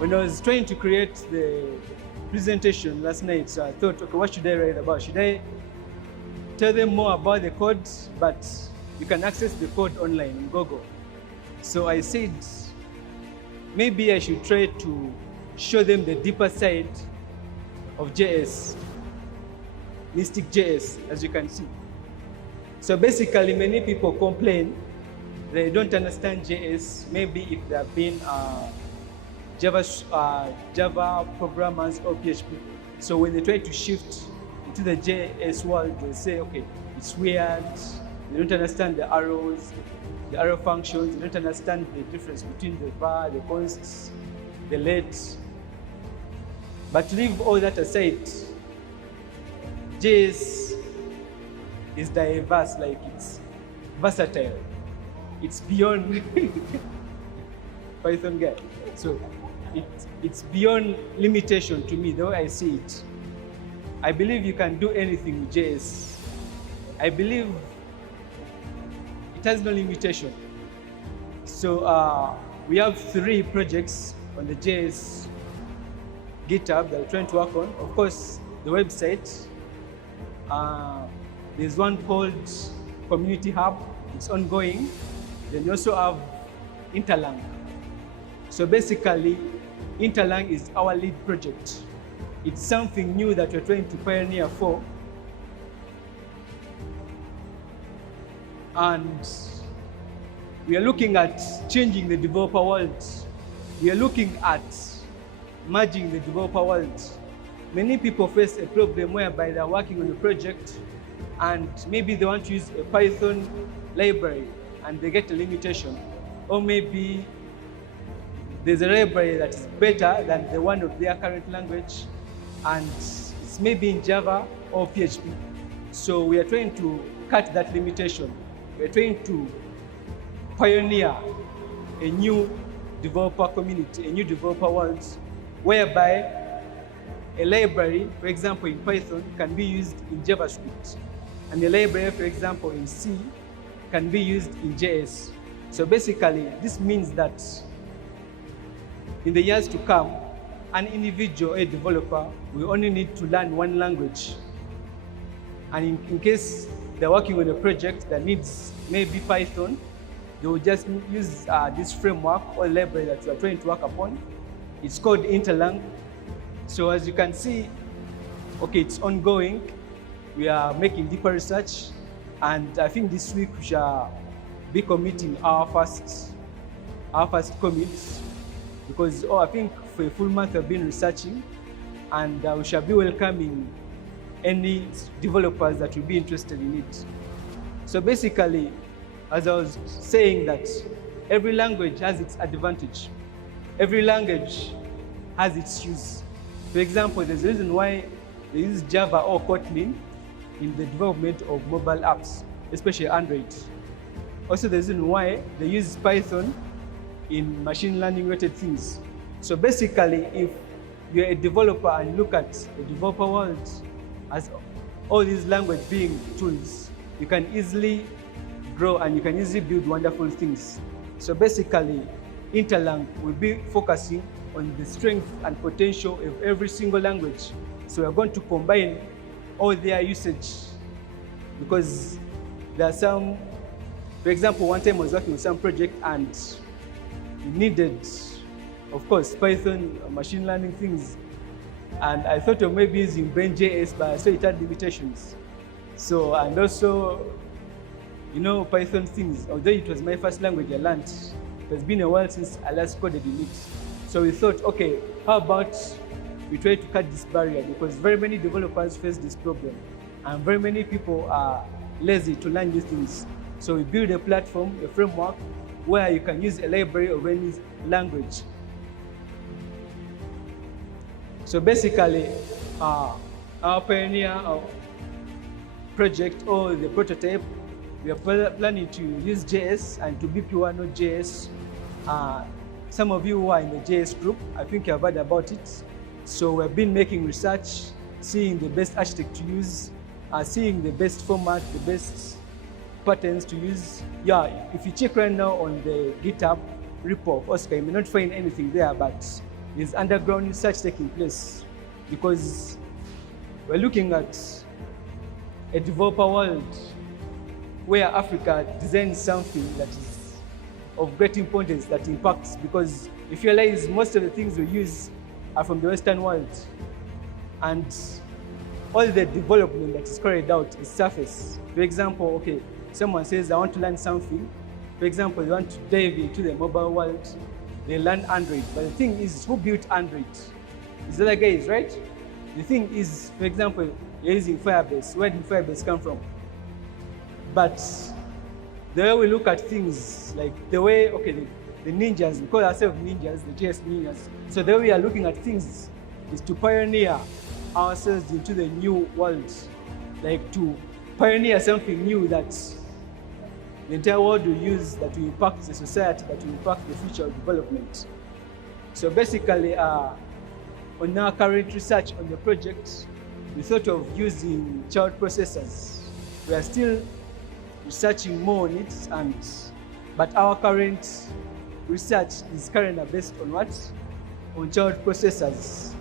When I was trying to create the presentation last night, so I thought, okay, what should I write about? Should I tell them more about the code? But you can access the code online in Google. So I said, maybe I should try to show them the deeper side of JS, Mystic JS, as you can see. So basically, many people complain they don't understand JS, maybe if they have been Java programmers or PHP. So when they try to shift into the JS world, they say, okay, it's weird, they don't understand the arrows, the arrow functions, they don't understand the difference between the var, the const, the let. But to leave all that aside, JS is diverse, like it's versatile. It's beyond Python guy. So it's beyond limitation to me, the way I see it. I believe you can do anything with JS. I believe it has no limitation. So we have 3 projects on the JS GitHub that we're trying to work on. Of course, the website. There's one called Community Hub. It's ongoing. Then you also have Interlang. So basically, Interlang is our lead project. It's something new that we're trying to pioneer for. And we are looking at changing the developer world. We are looking at merging the developer world. Many people face a problem whereby they're working on a project and maybe they want to use a Python library and they get a limitation. Or maybe there's a library that is better than the one of their current language and it's maybe in Java or PHP. So we are trying to cut that limitation. We are trying to pioneer a new developer community, a new developer world, whereby a library, for example, in Python, can be used in JavaScript. And a library, for example, in C, can be used in JS. So basically, this means that in the years to come, an individual, a developer, will only need to learn one language. And in case they're working on a project that needs maybe Python, they will just use this framework or library that we are trying to work upon. It's called Interlang. So as you can see, okay, it's ongoing. We are making deeper research, and I think this week we shall be committing our first commit, because I think for a full month we've been researching, and we shall be welcoming any developers that will be interested in it. So basically, as I was saying, that every language has its advantage. Every language has its use. For example, there's a reason why they use Java or Kotlin in the development of mobile apps, especially Android. Also, there's a reason why they use Python in machine learning related things. So basically, if you're a developer and look at the developer world as all these languages being tools, you can easily grow and you can easily build wonderful things. So basically, Interlang will be focusing on the strength and potential of every single language. So we're going to combine all their usage, because there are some, for example, one time I was working on some project and we needed, of course, Python, machine learning things. And I thought of maybe using Brain.js, but I saw it had limitations. So, and also, you know, Python things, although it was my first language I learned, it has been a while since I last coded in it. So we thought, okay, how about we try to cut this barrier, because very many developers face this problem and very many people are lazy to learn new things. So we build a platform, a framework, where you can use a library of any language. So basically, our pioneer project, or the prototype, we are planning to use JS and to be pure Node.js. Some of you who are in the JS group, I think you have heard about it. So we've been making research, seeing the best architect to use, seeing the best format, the best patterns to use. Yeah, if you check right now on the GitHub repo of OSCA, you may not find anything there, but there's underground research taking place, because we're looking at a developer world where Africa designs something that is of great importance, that impacts, because if you realize most of the things we use are from the Western world, and all the development that is carried out is surface. For example, okay, someone says, I want to learn something. For example, they want to dive into the mobile world, they learn Android. But the thing is, who built Android? It's the other guys, right? The thing is, for example, you're using Firebase. Where did Firebase come from? But the way we look at things, like the way, okay, the ninjas, we call ourselves ninjas, the JS ninjas. So the way we are looking at things is to pioneer ourselves into the new world, like to pioneer something new that the entire world will use, that will impact the society, that will impact the future of development. So basically, on our current research on the project, we thought of using child processors. We are still researching more on it, but our current research is currently based on what? On child processors.